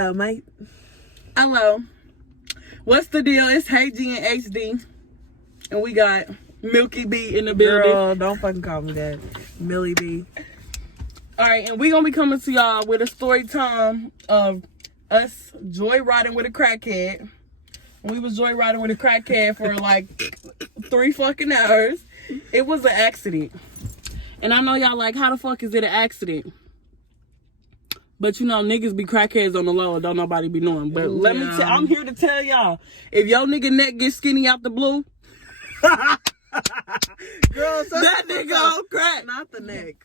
Oh, mate. Hello. What's the deal? It's Hae G and HD. And we got Milky B in the building. Girl, don't fucking call me that. Millie B. Alright, and we gonna be coming to y'all with a story time of us joyriding with a crackhead. We was joyriding with a crackhead for like 3 fucking hours. It was an accident. And I know y'all like, how the fuck is it an accident? But you know, niggas be crackheads on the low and don't nobody be knowing. But let me tell, I'm here to tell y'all, if your nigga neck gets skinny out the blue, Girl, that nigga on crack. Not the neck.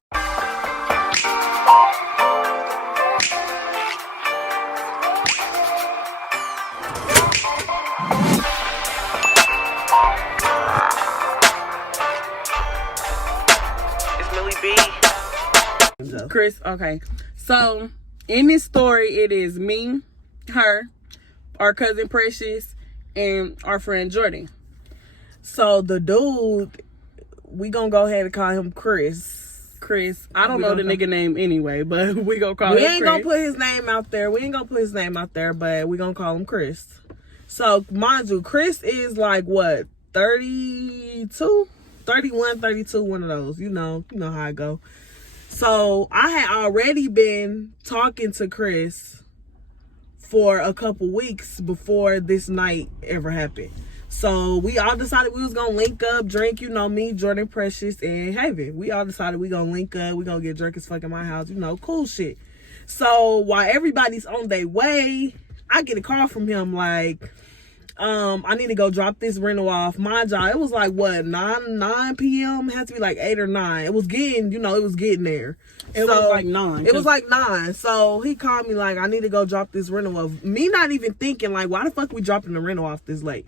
It's Millie B. Chris, okay. So, in this story, it is me, her, our cousin Precious, and our friend Jordan. So the dude, we gonna go ahead and call him Chris. I don't know the nigga name anyway, but we gonna call him Chris. We ain't gonna put his name out there. But we gonna call him Chris. So, mind you, Chris is like, what, 32? 31, 32, one of those. You know how I go. So, I had already been talking to Chris for a couple weeks before this night ever happened. So, we all decided we was gonna link up, drink, me, Jordan, Precious, and Haven. We all decided we gonna link up, we gonna get drunk as fuck in my house, cool shit. So, while everybody's on their way, I get a call from him like, I need to go drop this rental off. Mind y'all, it was like, what, 9 p.m.? It had to be like 8 or 9. It was getting, it was getting there. It was like 9. It was like 9. So he called me like, I need to go drop this rental off. Me not even thinking like, why the fuck we dropping the rental off this late?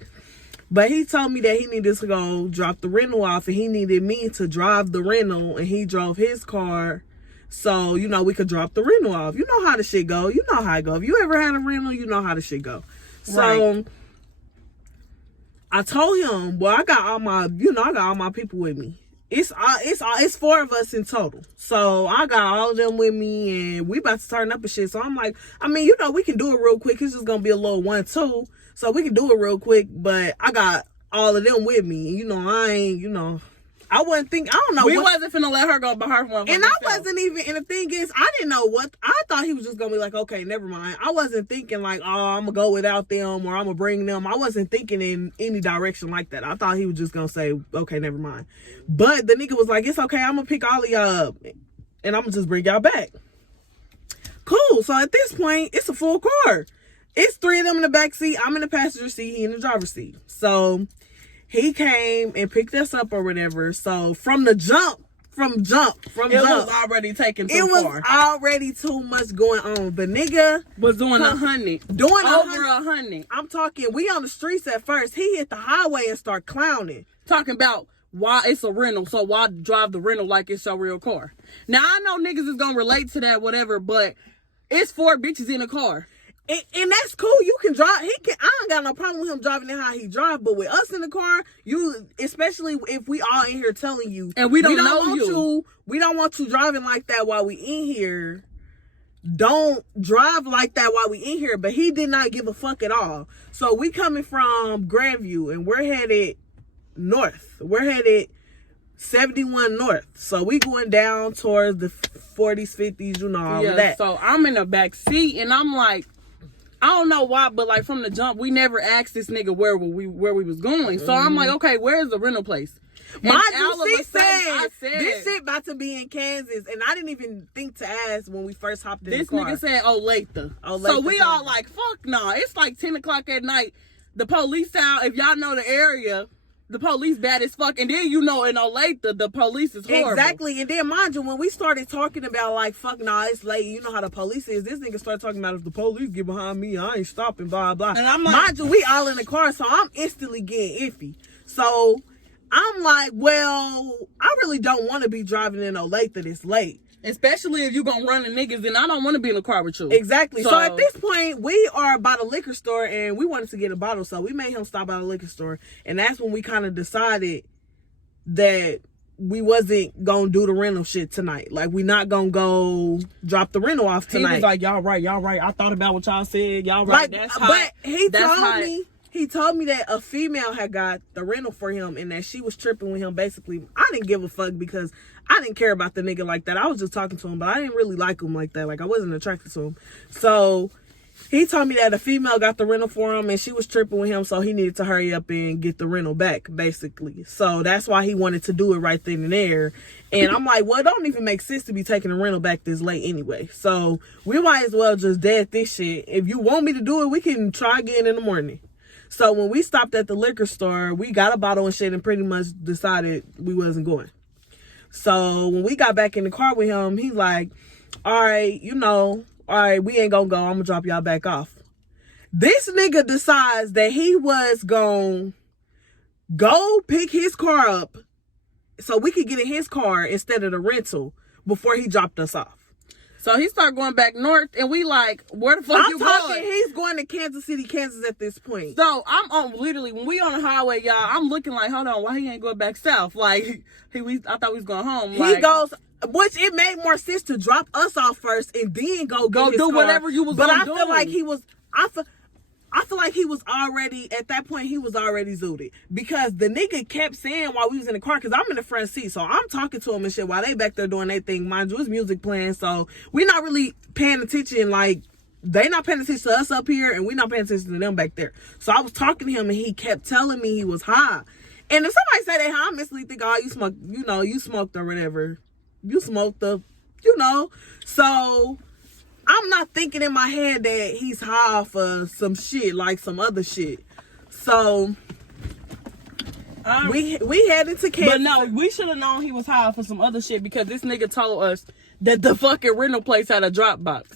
But he told me that he needed to go drop the rental off and he needed me to drive the rental, and he drove his car. So, we could drop the rental off. You know how the shit go. You know how it go. If you ever had a rental, you know how the shit go. So, right. I told him, well, I got all my people with me. It's 4 of us in total. So I got all of them with me, and we about to turn up and shit. So I'm like, we can do it real quick. It's just gonna be a little 1-2. So we can do it real quick, but I got all of them with me. I ain't, I wasn't thinking, I don't know. We wasn't finna let her go by her one. And I wasn't even, and the thing is, I didn't know what, I thought he was just gonna be like, okay, never mind. I wasn't thinking like, oh, I'm gonna go without them or I'm gonna bring them. I wasn't thinking in any direction like that. I thought he was just gonna say, okay, never mind. But the nigga was like, it's okay, I'm gonna pick all of y'all up and I'm gonna just bring y'all back. Cool. So at this point, it's a full car. It's 3 of them in the back seat. I'm in the passenger seat. He in the driver's seat. So he came and picked us up or whatever. So from the jump, it was already taken too far. It was already too much going on. The nigga was doing 100. Doing over 100. I'm talking, we on the streets at first. He hit the highway and start clowning. Talking about why it's a rental, so why drive the rental like it's your real car? Now, I know niggas is gonna relate to that, whatever, but it's 4 bitches in a car. And that's cool. You can drive. I ain't got no problem with him driving in how he drive. But with us in the car, especially if we all in here telling you, and we don't know you, we don't want you driving like that while we in here. Don't drive like that while we in here. But he did not give a fuck at all. So we coming from Grandview and we're headed north. We're headed 71 north. So we going down towards the 40s, 50s, all of that. So I'm in the back seat and I'm like, I don't know why, but like from the jump, we never asked this nigga where we was going. So I'm like, okay, where's the rental place? This shit about to be in Kansas, and I didn't even think to ask when we first hopped in the car. This nigga said, Olathe. So we all like, fuck nah. It's like 10 o'clock at night. The police out. If y'all know the area, the police bad as fuck. And then in Olathe, the police is horrible. Exactly. And then mind you, when we started talking about like, fuck nah, it's late, you know how the police is, this nigga started talking about if the police get behind me, I ain't stopping, blah, blah. And I'm like, mind you, we all in the car, so I'm instantly getting iffy. So I'm like, well, I really don't want to be driving in Olathe this late. Especially if you gonna run the niggas, and I don't want to be in the car with you. Exactly. So at this point, we are by the liquor store, and we wanted to get a bottle, so we made him stop by the liquor store, and that's when we kind of decided that we wasn't gonna do the rental shit tonight. Like, we not gonna go drop the rental off tonight. He was like, y'all right. I thought about what y'all said. Y'all right. Like, That's hot. but he That's told hot. me. He told me that a female had got the rental for him and that she was tripping with him. Basically, I didn't give a fuck because I didn't care about the nigga like that. I was just talking to him, but I didn't really like him like that. Like, I wasn't attracted to him. So he told me that a female got the rental for him and she was tripping with him, so he needed to hurry up and get the rental back, basically. So that's why he wanted to do it right then and there. And I'm like, well, it don't even make sense to be taking the rental back this late anyway. So we might as well just dead this shit. If you want me to do it, we can try again in the morning. So when we stopped at the liquor store, we got a bottle and shit and pretty much decided we wasn't going. So when we got back in the car with him, he's like, all right, all right, we ain't gonna go. I'm gonna drop y'all back off. This nigga decides that he was gonna go pick his car up so we could get in his car instead of the rental before he dropped us off. So he started going back north, and we like, where the fuck you going? He's going to Kansas City, Kansas at this point. So I'm on literally when we on the highway, y'all. I'm looking like, hold on, why he ain't going back south? Like I thought we was going home. He goes, which it made more sense to drop us off first and then go do car. Whatever you was. But gonna I do. feel like he was. I feel like he was already, at that point, he was already zooted. Because the nigga kept saying while we was in the car, because I'm in the front seat, so I'm talking to him and shit while they back there doing their thing. Mind you, it's music playing, so we're not really paying attention. Like, they not paying attention to us up here, and we're not paying attention to them back there. So I was talking to him, and he kept telling me he was high. And if somebody say they high, I instantly think, oh, you smoked, you smoked or whatever. You smoked So I'm not thinking in my head that he's high for some shit, like some other shit. So we headed to Kansas. But no, we should have known he was high for some other shit because this nigga told us that the fucking rental place had a drop box.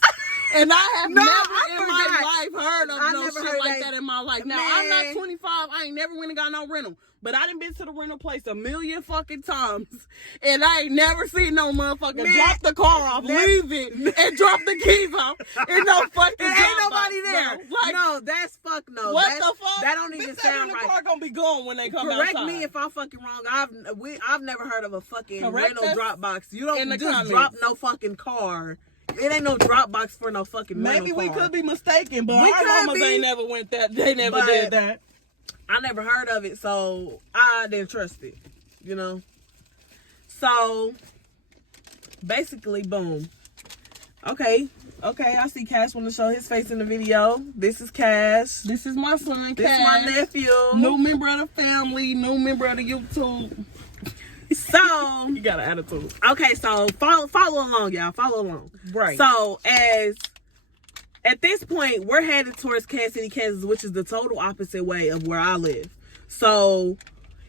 And I have never in my life heard of no shit like that in my life. Now, I'm not 25. I ain't never went and got no rental. But I done been to the rental place a million fucking times. And I ain't never seen no motherfucker drop the car off, leave it, and drop the keys off. And no fucking there ain't nobody there. No, that's fuck no. What the fuck? That don't even sound right. The car gonna be gone when they come outside. Correct me if I'm fucking wrong. I've never heard of a fucking rental drop box. You don't just comments. Drop no fucking car. It ain't no drop box for no fucking rental Maybe we car. could be mistaken, but our mamas ain't never went that. They never did that. I never heard of it, so I didn't trust it, So, basically, boom. Okay, I see Cash want to show his face in the video. This is Cash. This is my son, Cash. This is my nephew. New member of the family, new member of the YouTube. So, you got an attitude. Okay, so follow along, y'all. Follow along. Right. So, at this point, we're headed towards Kansas City, Kansas, which is the total opposite way of where I live. So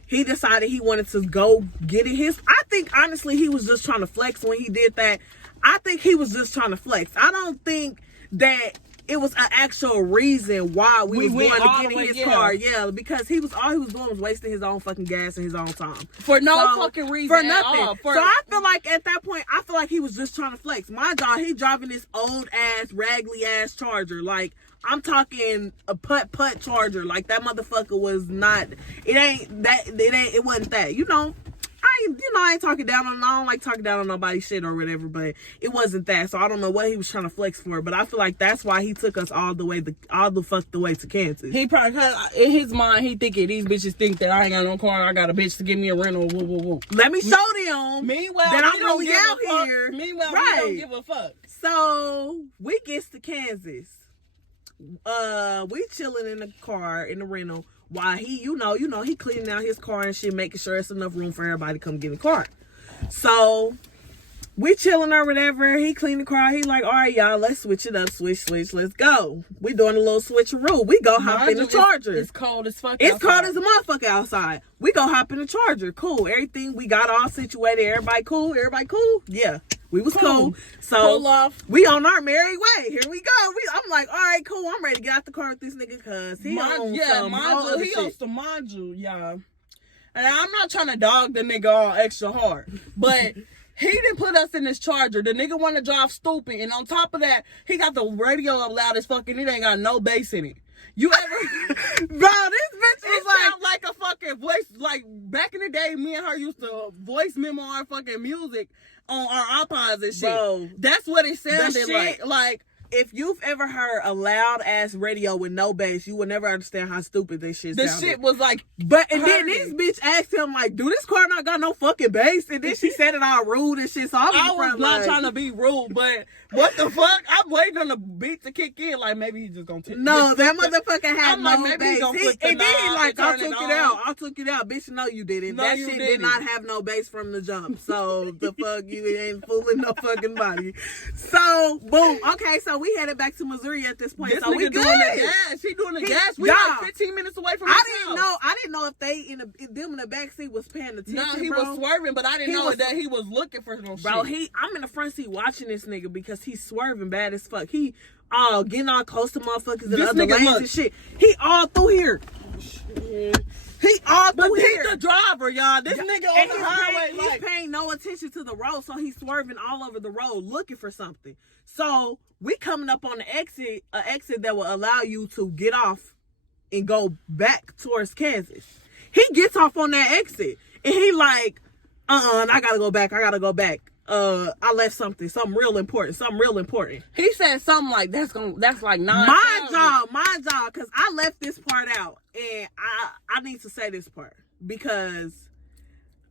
he decided he wanted to go get it. I think, honestly, he was just trying to flex when he did that. I think he was just trying to flex. I don't think that it was an actual reason why we was going to get in his car. Yeah, because all he was doing was wasting his own fucking gas and his own time. For no fucking reason. For nothing. So I feel like at that point, he was just trying to flex. My dog, he driving this old ass, raggedy ass Charger. Like, I'm talking a putt Charger. Like, that motherfucker was not, it wasn't that, I ain't talking down on, I don't like talking down on nobody's shit or whatever, but it wasn't that. So I don't know what he was trying to flex for, but I feel like that's why he took us all the way to Kansas. He probably, in his mind, he thinking these bitches think that I ain't got no car, I got a bitch to give me a rental, woo, woo, woo. Let me show them. Meanwhile, that I'm really out here. Meanwhile, we don't give a fuck. So we gets to Kansas. We chilling in the car, in the rental. While he, he cleaning out his car and shit, making sure it's enough room for everybody to come get in the car. So, we chilling or whatever. He clean the car. He like, all right, y'all, let's switch it up. Switch, let's go. We doing a little switcheroo. We go hop in the Charger. It's cold as fuck It's cold as a motherfucker outside. We go hop in the Charger. Cool. Everything, we got all situated. Everybody cool? Yeah. We was cool. So, pull off. We on our merry way. Here we go. I'm like, all right, cool. I'm ready to get out the car with this nigga because he on some manju, y'all. And I'm not trying to dog the nigga all extra hard, but he didn't put us in this Charger. The nigga want to drive stupid, and on top of that, he got the radio up loud as fucking. It ain't got no bass in it. You ever, Bro, this bitch was like a fucking voice. Like back in the day, me and her used to voice memo our fucking music on our iPods and shit. Bro, that's what it sounded shit, like. If you've ever heard a loud ass radio with no bass, you will never understand how stupid this shit sounded. The shit was like, and then this bitch asked him like, "Do this car not got no fucking bass?" And then she said it all rude and shit. So I was not trying to be rude, but what the fuck? I'm waiting on the beat to kick in. Like maybe he's just gonna take. No, that motherfucker had I'm no like, bass. And then he like, I took it out. I took it out, bitch. No, you didn't. No, that you shit didn't. did not have no bass from the jump. So the fuck, you ain't fooling no fucking body. So boom. Okay, so we headed back to Missouri at this point. This so we nigga good. doing the gas. He doing the gas. We like 15 minutes away from his house. I didn't know if they them in the backseat was paying attention. No, he was swerving, but I didn't know that he was looking for no shit. Bro, I'm in the front seat watching this nigga because he's swerving bad as fuck. He getting all close to motherfuckers in other lanes and shit. He all through here. He all through here. He's the driver, y'all. This nigga on the highway. He's paying no attention to the road, so he's swerving all over the road looking for something. So we coming up on the exit, an exit that will allow you to get off and go back towards Kansas. He gets off on that exit and he like, I gotta go back. I left something real important. He said something like that's like 9. My job, because I left this part out, and I need to say this part because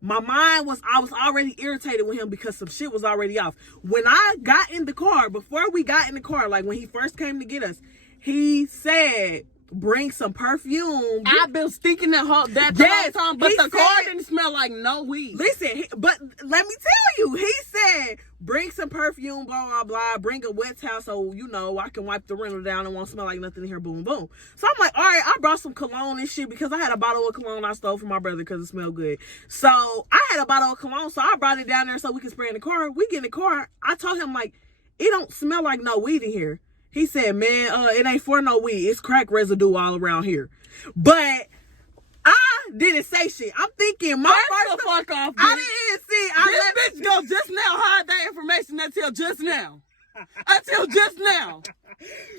my mind was, I was already irritated with him because some shit was already off. When I got in the car, before we got in the car, like when he first came to get us, he said, bring some perfume. I've been stinking that whole time, but the car didn't smell like no weed. Listen, but let me tell you, he said, bring some perfume, blah, blah, blah, bring a wet towel so, you know, I can wipe the rental down and won't smell like nothing in here, boom, boom. So I'm like, all right, I brought some cologne and shit because I had a bottle of cologne I stole from my brother because it smelled good. So I had a bottle of cologne, so I brought it down there so we can spray in the car. We get in the car. I told him, like, it don't smell like no weed in here. He said, man, it ain't for no weed. It's crack residue all around here. But I didn't say shit. I'm thinking my first fuck off, bitch. I didn't see. This bitch go just now hide that information until just now. Until just now.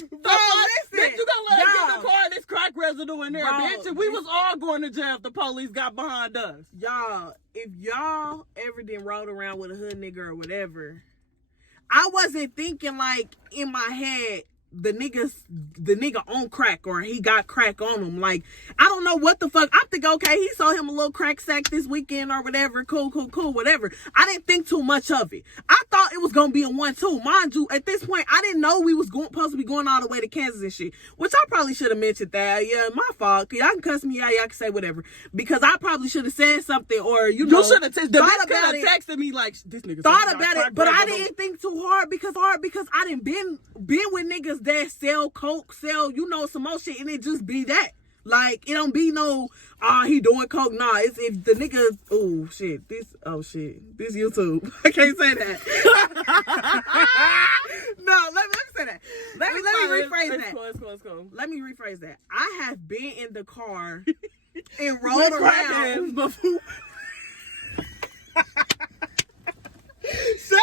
Bro, listen. Bitch, you gonna let us get in the car this crack residue in there, bitch. And we was all going to jail if the police got behind us. Y'all, if y'all ever did rode around with a hood nigga or whatever, I wasn't thinking like in my head the nigga on crack or he got crack on him. Like, I don't know what the fuck. I'm thinking, okay, he saw him a little crack sack this weekend or whatever. Cool, whatever. I didn't think too much of it. I thought it was gonna be a 1-2. Mind you, at this point, I didn't know we was supposed to be going all the way to Kansas and shit. Which I probably should have mentioned that. Yeah, my fault. Y'all can cuss me out. Y'all can say whatever. Because I probably should have said something or, you know. You should have texted me like, this nigga thought about it, but I didn't think too hard because I didn't been with niggas that sell coke, you know, some more shit, and it just be that. Like, it don't be no, he doing coke. Nah, it's if the nigga, this YouTube. I can't say that. No, let me say that. Let me rephrase that. It's cool. Let me rephrase that. I have been in the car and rolled around before. Shut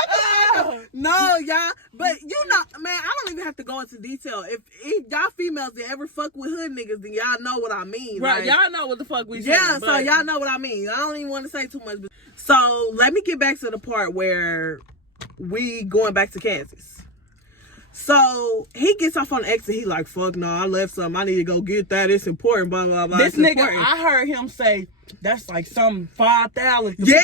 up. No, y'all. But you know, man, I don't even have to go into detail. If y'all females that ever fuck with hood niggas, then y'all know what I mean. Right, like, y'all know what the fuck we say. Yeah, so y'all know what I mean. I don't even want to say too much. So let me get back to the part where we going back to Kansas. So he gets off on the exit. He like, fuck no, I left something. I need to go get that. It's important, blah, blah, blah. This nigga, I heard him say, that's like some 5,000. Yeah,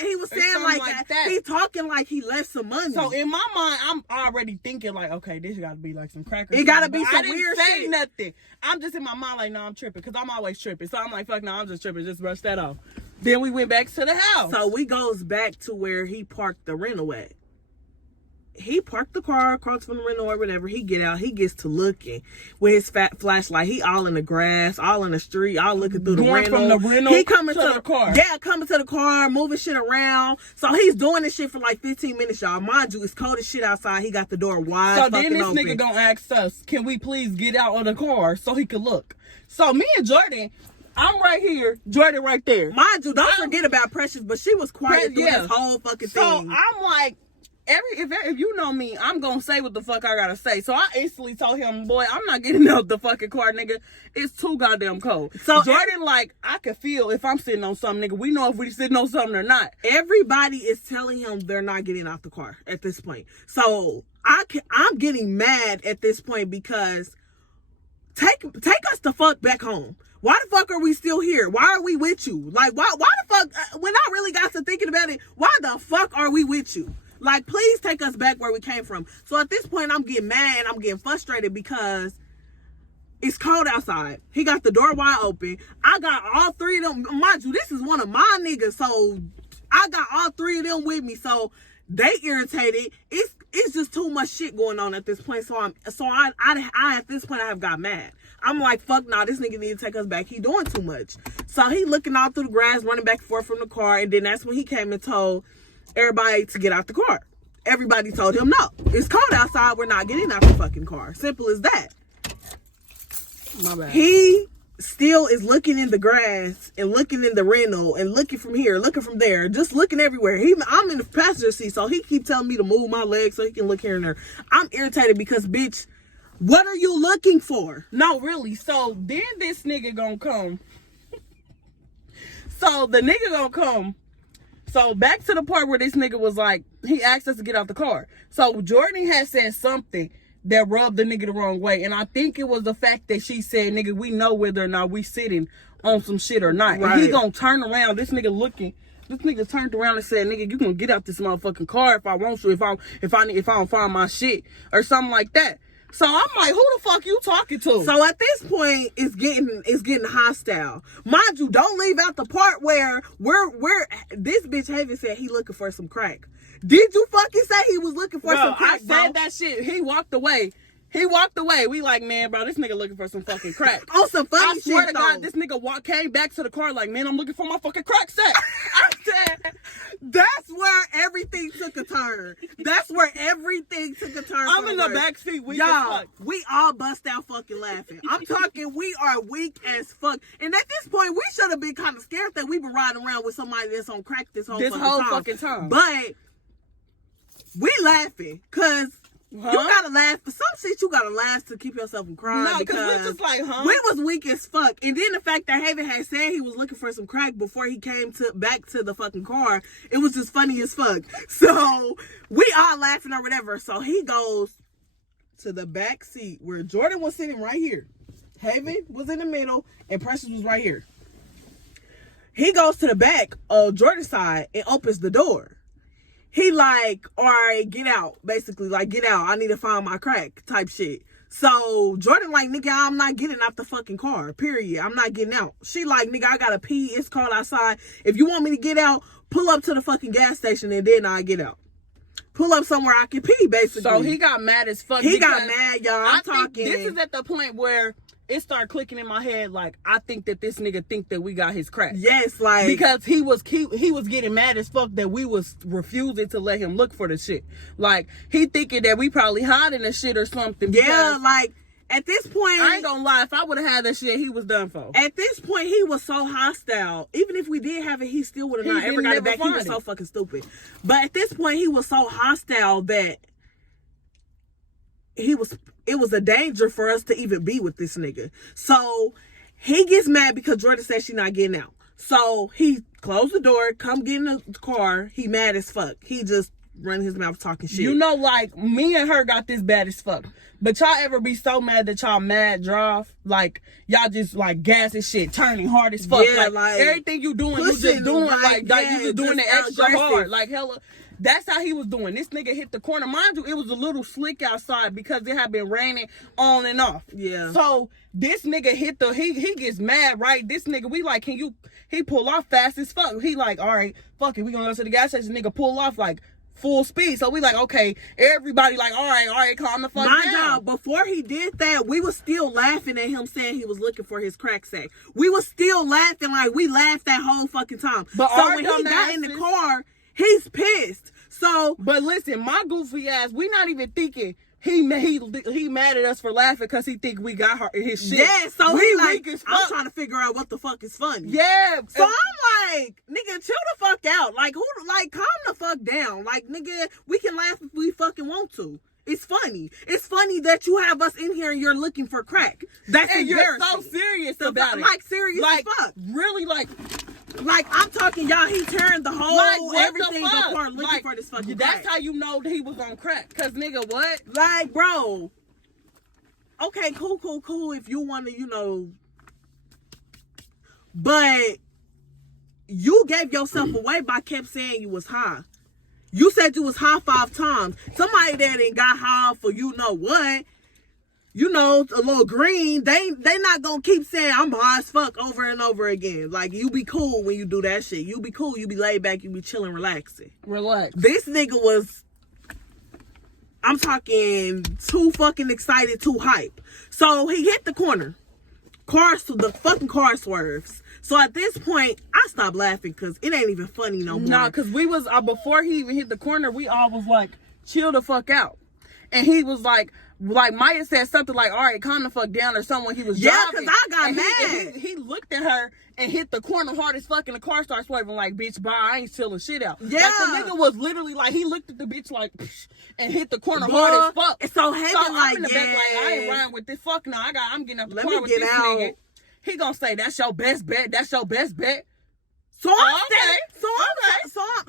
he was saying like that. He talking like he left some money. So in my mind, I'm already thinking like, okay, this got to be like some crackers. It got to be some weird shit. I didn't say nothing. I'm just in my mind like, no, I'm tripping because I'm always tripping. So I'm like, fuck no, I'm just tripping. Just brush that off. Then we went back to the house. So we goes back to where he parked the rental at. He parked the car across from the rental or whatever. He get out. He gets to looking with his fat flashlight. He all in the grass, all in the street, all looking through the rental. From the rental he coming to the car. Yeah, coming to the car, moving shit around. So he's doing this shit for like 15 minutes, y'all. Mind you, it's cold as shit outside. He got the door wide. So then this nigga gonna ask us, can we please get out of the car so he could look? So me and Jordan, I'm right here, Jordan right there. Mind you, don't forget about Precious, but she was quiet through this whole fucking thing. So I'm like, if you know me, I'm gonna say what the fuck I gotta say. So I instantly told him, boy, I'm not getting out the fucking car, nigga. It's too goddamn cold. So Jordan, like, I can feel if I'm sitting on something, nigga. We know if we sitting on something or not. Everybody is telling him they're not getting out the car at this point. So I'm getting mad at this point because take us the fuck back home. Why the fuck are we still here? Why are we with you? Like, why the fuck, when I really got to thinking about it, why the fuck are we with you? Like, please take us back where we came from. So at this point, I'm getting mad and I'm getting frustrated because it's cold outside. He got the door wide open. I got all three of them. Mind you, this is one of my niggas. So I got all three of them with me. So they irritated. It's just too much shit going on at this point. So I at this point I have got mad. I'm like, fuck nah, this nigga need to take us back. He doing too much. So he looking all through the grass, running back and forth from the car, and then that's when he came and told everybody to get out the car. Everybody told him no. It's cold outside, we're not getting out the fucking car. Simple as that. My bad. He still is looking in the grass and looking in the rental and looking from here, looking from there, just looking everywhere. I'm in the passenger seat, so he keep telling me to move my legs so he can look here and there. I'm irritated because, bitch, what are you looking for? No, really. So then this nigga gonna come. So the nigga gonna come. So back to the part where this nigga was like, he asked us to get out the car. So Jordan had said something that rubbed the nigga the wrong way. And I think it was the fact that she said, nigga, we know whether or not we sitting on some shit or not. Right. And he gonna turn around, this nigga looking. This nigga turned around and said, nigga, you gonna get out this motherfucking car if I want to, if I don't find my shit or something like that. So I'm like, who the fuck you talking to? So at this point, it's getting hostile. Mind you, don't leave out the part where this bitch Haven said he looking for some crack. Did you fucking say he was looking for some crack, bro? I said that shit. He walked away. We like, man, bro, this nigga looking for some fucking crack. Oh, some funny shit, I swear to God, this nigga came back to the car like, man, I'm looking for my fucking crack set. I said, that's where everything took a turn. I'm in the back seat weak as fuck. We all bust out fucking laughing. I'm talking, we are weak as fuck. And at this point, we should have been kind of scared that we've been riding around with somebody that's on crack this whole fucking time. But we laughing because you gotta laugh for some shit. You gotta laugh to keep yourself from crying. No, because we're just like, we was weak as fuck. And then the fact that Haven had said he was looking for some crack before he came back to the fucking car, it was just funny as fuck. So we all laughing or whatever. So he goes to the back seat where Jordan was sitting right here. Haven was in the middle and Precious was right here. He goes to the back of Jordan's side and opens the door. He like, all right, get out. Basically, like, get out. I need to find my crack type shit. So Jordan like, nigga, I'm not getting out the fucking car, period. I'm not getting out. She like, nigga, I gotta pee. It's cold outside. If you want me to get out, pull up to the fucking gas station and then I get out. Pull up somewhere I can pee, basically. So he got mad as fuck. He got mad, y'all. I'm talking. This is at the point where it started clicking in my head, like, I think that this nigga think that we got his crack. Yes, like, because he was getting mad as fuck that we was refusing to let him look for the shit. Like, he thinking that we probably hiding the shit or something. Yeah, like, at this point, I ain't gonna lie, if I would have had that shit, he was done for. At this point, he was so hostile. Even if we did have it, he still would have not ever got it back. He was so fucking stupid. But at this point, he was so hostile that it was a danger for us to even be with this nigga. So he gets mad because Jordan said she's not getting out. So he closed the door, come get in the car. He mad as fuck. He just run his mouth talking shit. You know, like, me and her got this bad as fuck. But y'all ever be so mad that y'all mad drive? Like, y'all just, like, gas and shit, turning hard as fuck. Yeah, like everything you doing, you just doing, like, you just doing it extra hard. Like, hella. That's how he was doing. This nigga hit the corner. Mind you, it was a little slick outside because it had been raining on and off. Yeah. So this nigga he gets mad, right? This nigga, we like, he pull off fast as fuck. He like, all right, fuck it, we gonna go to the gas station. Nigga pull off like full speed. So we like, okay, everybody like, all right, calm the fuck down. God, before he did that, we was still laughing at him saying he was looking for his crack sack. We was still laughing, like, we laughed that whole fuking time. But so when he got in the car, he's pissed. So, but listen, my goofy ass, we not even thinking he mad at us for laughing because he think we got his shit. Yeah, so he like, I'm trying to figure out what the fuck is funny. Yeah. So I'm like, nigga, chill the fuck out. Like, calm the fuck down. Like, nigga, we can laugh if we fucking want to. It's funny. It's funny that you have us in here and you're looking for crack. That's and you're embarrassing. so serious about it. Like, serious like, as fuck. Really, like I'm talking, y'all, he tearing the whole, like, everything apart looking like, for this fucking that's crack. how you know that he was on crack. Because, nigga, what? Like, bro. Okay, cool. If you want to, you know. But you gave yourself away by kept saying you was high. You said you was high 5 times. Somebody that ain't got high for you know what, you know, a little green, they not gonna keep saying I'm high as fuck over and over again. Like, you be cool when you do that shit. You be cool, you be laid back, you be chilling, relaxing. Relax. This nigga was, I'm talking, too fucking excited, too hype. So he hit the corner. The fucking car swerves. So at this point, I stopped laughing because it ain't even funny no more. Nah, because we was, before he even hit the corner, we all was like, chill the fuck out. And he was like Maya said something like, all right, calm the fuck down or something. He was yeah, driving. because I got mad. He looked at her and hit the corner hard as fuck and the car started swerving like, bitch, bye, I ain't chilling shit out. Yeah. Like, the nigga was literally like, he looked at the bitch like, psh, and hit the corner hard as fuck. It's so heavy, so like, I'm in the back like, I ain't riding with this. Fuck no, I'm getting out the car with this nigga. He gonna say, that's your best bet. That's your best bet. So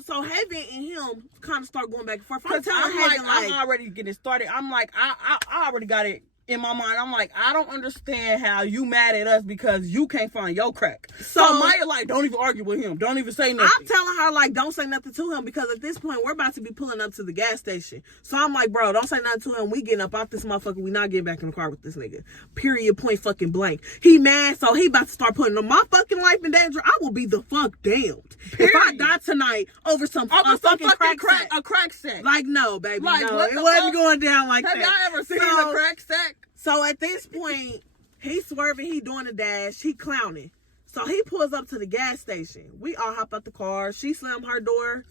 so Heaven and him kind of start going back and forth. I'm telling Heaven, I'm already getting started. I'm like, I already got it in my mind. I'm like, I don't understand how you mad at us because you can't find your crack. So Maya like, don't even argue with him. Don't even say nothing. I'm telling her like, don't say nothing to him because at this point we're about to be pulling up to the gas station. So I'm like, bro, don't say nothing to him. We getting up out this motherfucker. We not getting back in the car with this nigga. Period. Point fucking blank. He mad, so he about to start putting my fucking life in danger. I will be the fuck damned if I die tonight over some fucking crack sack. Like, no, baby, like, no, it wasn't going down like that. Have y'all ever seen a crack sack? So at this point, he swerving, he doing a dash, he clowning. So he pulls up to the gas station. We all hop out the car. She slammed her door.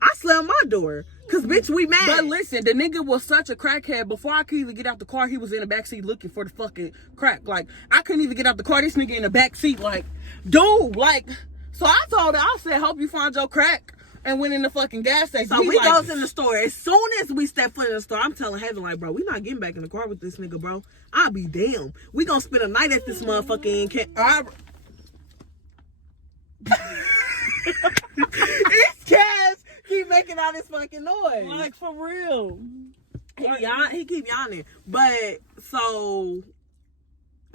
I slammed my door. Cause bitch, we mad. But listen, the nigga was such a crackhead. Before I could even get out the car, he was in the backseat looking for the fucking crack. Like, I couldn't even get out the car. This nigga in the backseat, like, dude, like. So I told her, I said, hope you find your crack. And went in the fucking gas station. So we goes in the store. As soon as we step foot in the store, I'm telling Heaven, like, bro, we not getting back in the car with this nigga, bro. I'll be damned. We gonna spend a night at this motherfucking It's Cass keep making all this fucking noise. Like, for real. He keep yawning. But, so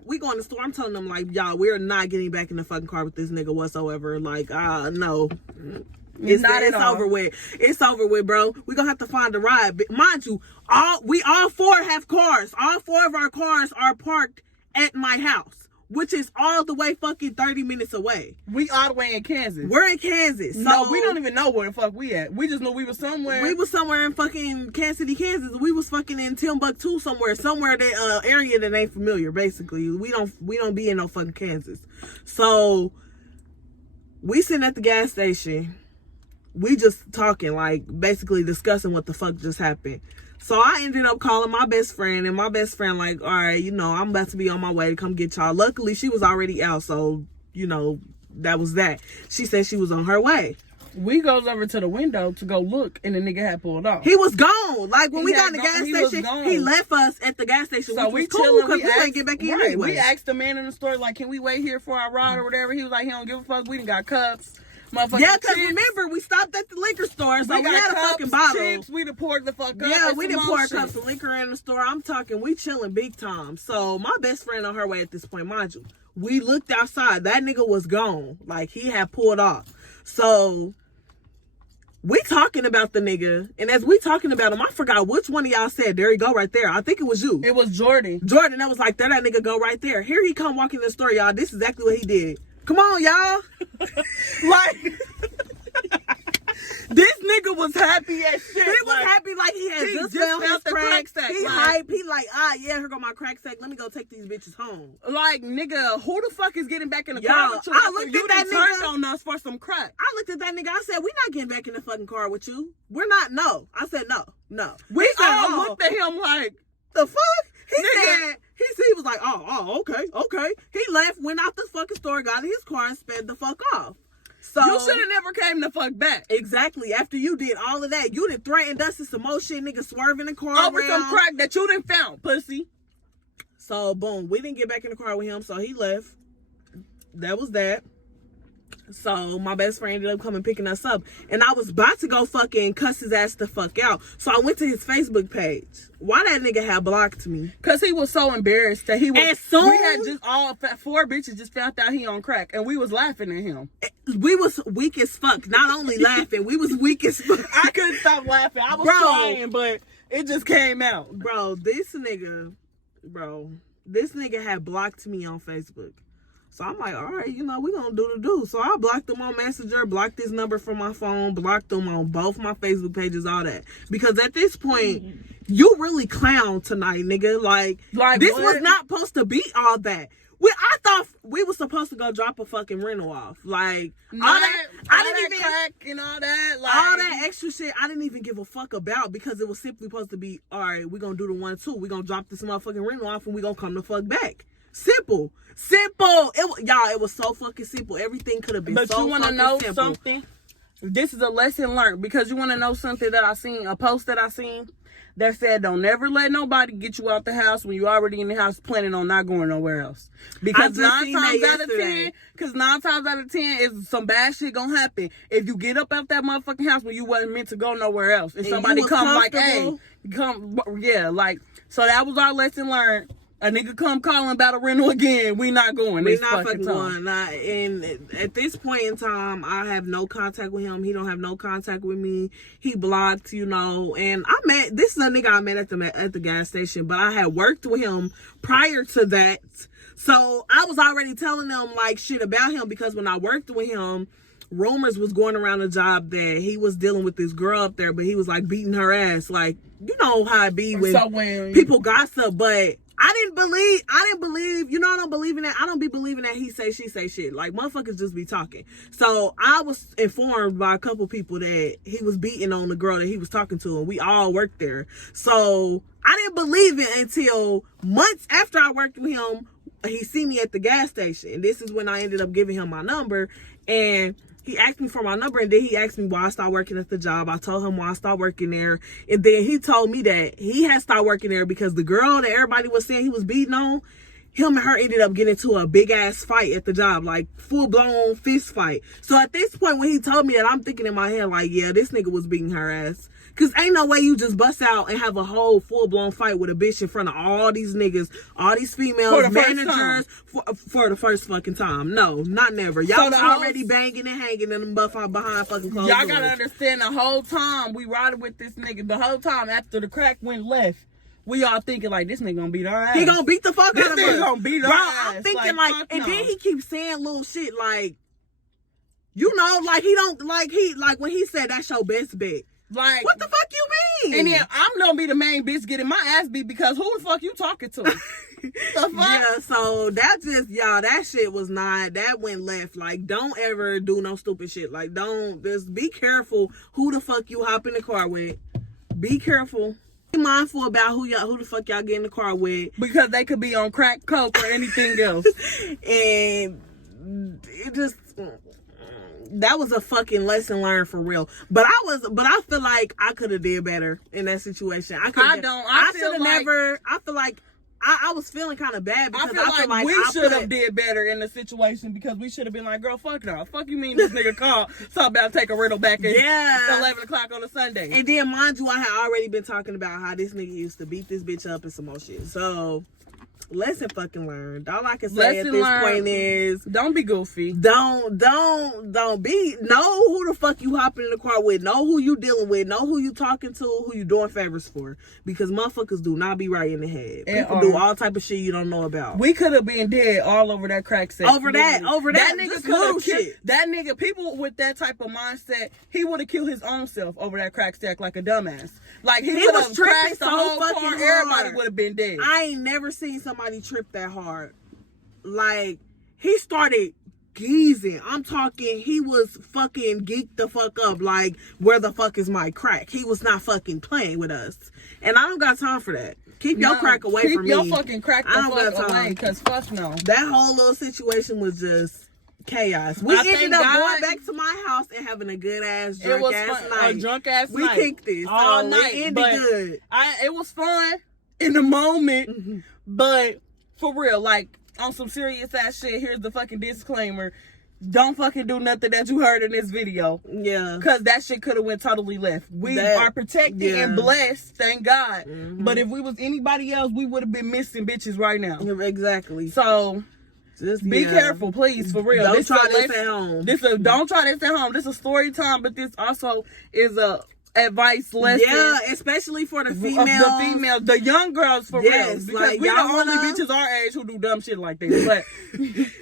we go in the store. I'm telling them, like, y'all, we're not getting back in the fucking car with this nigga whatsoever. Like, no. It's over with. It's over with, bro. We're gonna have to find a ride. But mind you, we all 4 have cars. All 4 of our cars are parked at my house, which is all the way fucking 30 minutes away. We all the way in Kansas. We're in Kansas. No, we don't even know where the fuck we at. We just know we was somewhere. We was somewhere in fucking Kansas City, Kansas. We was fucking in Timbuktu somewhere that area that ain't familiar. Basically, we don't be in no fucking Kansas. So we sitting at the gas station. We just talking, like, basically discussing what the fuck just happened. So I ended up calling my best friend, and my best friend like, all right, you know, I'm about to be on my way to come get y'all. Luckily, she was already out, so, you know, that was that. She said she was on her way. We goes over to the window to go look, and the nigga had pulled off. He was gone. Like, when we got in the gas station, he left us at the gas station, so which was cool, because we didn't get back in anyway. We asked the man in the store, like, can we wait here for our ride or whatever? He was like, he don't give a fuck. We done got cups. Yeah, because remember, we stopped at the liquor store, so we had a fucking bottle. Chips, we done poured the fuck up. Yeah, we done poured cups of liquor in the store. I'm talking, we chilling big time. So my best friend on her way at this point, mind you. We looked outside. That nigga was gone. Like, he had pulled off. So we talking about the nigga, and as we talking about him, I forgot which one of y'all said, there he go right there. I think it was you. It was Jordan. That was like, there that nigga go right there. Here he come walking in the store, y'all. This is exactly what he did. Come on, y'all. Like, this nigga was happy as shit. He was happy like he had just found his crack sack. He hype. He like, yeah, here go my crack sack. Let me go take these bitches home. Like, nigga, who the fuck is getting back in the car with you? I looked at that nigga. Turned on us for some crack. I looked at that nigga. I said, we not getting back in the fucking car with you. We're not. No. I said, no. We all looked at him like, the fuck? He was like, okay. He left, went out the fucking store, got in his car, and sped the fuck off. So you should have never came the fuck back. Exactly. After you did all of that, you done threatened us and some more shit, nigga, swerving the car over around. some crack that you done found, pussy. So boom, we didn't get back in the car with him, so he left. That was that. So my best friend ended up coming picking us up, and I was about to go fucking cuss his ass the fuck out. So I went to his Facebook page. Why that nigga had blocked me? Cause he was so embarrassed that he was. As soon we had just all 4 bitches just found out he on crack, and we was laughing at him. We was weak as fuck. Not only laughing, we was weak as fuck. I couldn't stop laughing. I was trying, but it just came out. This nigga had blocked me on Facebook. So I'm like, all right, we gonna do the do. So I blocked him on Messenger, blocked his number from my phone, blocked him on both my Facebook pages, all that. Because at this point, you really clown tonight, nigga. Like this what? was not supposed to be all that. I thought we were supposed to go drop a fucking rental off. Like, all that crack and all that. Like, all that extra shit, I didn't even give a fuck about because it was simply supposed to be, all right, we're gonna do the 1-2. We're gonna drop this motherfucking rental off and we're gonna come the fuck back. Simple. It was so fucking simple. Everything could have been so fucking simple. But you want to know something? This is a lesson learned, because you want to know something that I seen, a post that I seen that said, don't never let nobody get you out the house when you already in the house planning on not going nowhere else. Because 9 times out of 10 is some bad shit gonna happen if you get up out that motherfucking house when you wasn't meant to go nowhere else. And somebody come like, hey, so that was our lesson learned. A nigga come calling about a rental again, we not going. We not fucking going. And at this point in time, I have no contact with him. He don't have no contact with me. He blocked, And this is a nigga I met at the gas station, but I had worked with him prior to that. So I was already telling them like shit about him, because when I worked with him, rumors was going around the job that he was dealing with this girl up there, but he was like beating her ass. Like, you know how it be when people gossip, but I didn't believe, I don't believe in that. I don't be believing that he say, she say shit. Like, motherfuckers just be talking. So I was informed by a couple people that he was beating on the girl that he was talking to, and we all worked there. So I didn't believe it until months after I worked with him. He see me at the gas station, and this is when I ended up giving him my number, and he asked me for my number, and then he asked me why I stopped working at the job. I told him why I stopped working there. And then he told me that he had stopped working there because the girl that everybody was saying he was beating on, him and her ended up getting into a big ass fight at the job, like full blown fist fight. So at this point, when he told me that, I'm thinking in my head, like, yeah, this nigga was beating her ass. Cause ain't no way you just bust out and have a whole full blown fight with a bitch in front of all these niggas, all these females, managers for the first fucking time. No, not never. Y'all was already banging and hanging in them behind fucking closed Y'all doors. gotta understand, the whole time we riding with this nigga, the whole time after the crack went left, we all thinking like, this nigga gonna beat our ass. He gonna beat the fuck out of us. This nigga gonna beat our ass. I'm thinking like and then he keeps saying little shit like, like he don't, like when he said that's your best bet. Like, what the fuck you mean? And then I'm gonna be the main bitch getting my ass beat because who the fuck you talking to? The fuck? Yeah, so that just, that shit was not, that went left. Like, don't ever do no stupid shit. Like, just be careful who the fuck you hop in the car with. Be careful. Be mindful about who the fuck y'all get in the car with. Because they could be on crack, coke, or anything else. And it just, that was a fucking lesson learned for real. But I feel like I could have did better in that situation. I was feeling kind of bad because I feel like we should have did better in the situation, because we should have been like, girl, fuck no. Fuck you mean this nigga called talking about take a rental back at 11 o'clock on a Sunday. And then mind you, I had already been talking about how this nigga used to beat this bitch up and some more shit. So lesson fucking learned. All I can say at this point is, don't be goofy. Don't be. Know who the fuck you hopping in the car with. Know who you dealing with. Know who you talking to. Who you doing favors for. Because motherfuckers do not be right in the head. People do all type of shit you don't know about. We could have been dead all over that crack set. Over that nigga little shit. That nigga, people with that type of mindset, he would have killed his own self over that crack stack like a dumbass. Like, he would have crashed the whole car. Everybody would have been dead. I ain't never seen somebody trip that hard. Like, he started geezing. I'm talking, he was fucking geeked the fuck up. Like, where the fuck is my crack? He was not fucking playing with us. And I don't got time for that. Keep your crack away from me. Keep your fucking crack the fuck away, because fuck no. That whole little situation was just chaos. We I ended thank up God going back to my house and having a good ass drunk ass night. A drunk ass we night. kicked this all so night. It ended but good. It was fun in the moment, but for real, like on some serious ass shit. Here's the fucking disclaimer. Don't fucking do nothing that you heard in this video. Yeah. Because that shit could have went totally left. We are protected and blessed, thank God. But if we was anybody else, we would have been missing bitches right now. Exactly. So just be careful, please, for real. Don't try this at home. Don't try this at home. This is story time, but this also is a advice lesson. Yeah, especially for the females. The young girls, for real. Because like, we the only bitches our age who do dumb shit like this. But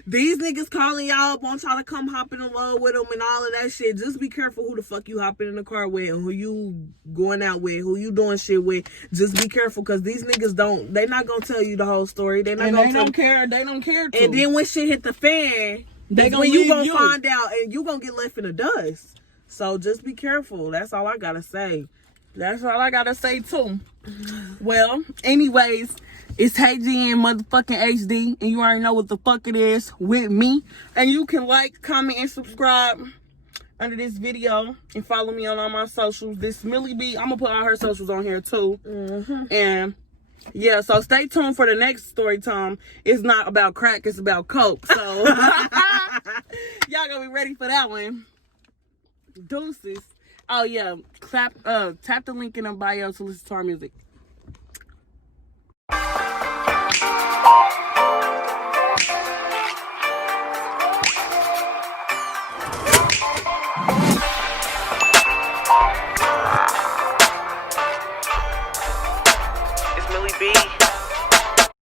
these niggas calling y'all up, want y'all to come hop in the love with them and all of that shit. Just be careful who the fuck you hopping in the car with and who you going out with, who you doing shit with. Just be careful, because these niggas they not gonna tell you the whole story. They don't care. They don't care to. And then when shit hit the fan, you gonna find out and you gonna get left in the dust. So just be careful. That's all I gotta say. That's all I gotta say too. Well, anyways, it's Hae G and motherfucking HD, and you already know what the fuck it is with me. And you can like, comment, and subscribe under this video, and follow me on all my socials. This Millie B, I'm gonna put all her socials on here too. And yeah, so stay tuned for the next story time. It's not about crack, it's about coke. So y'all gonna be ready for that one. Deuces. Oh yeah, tap the link in the bio to listen to our music.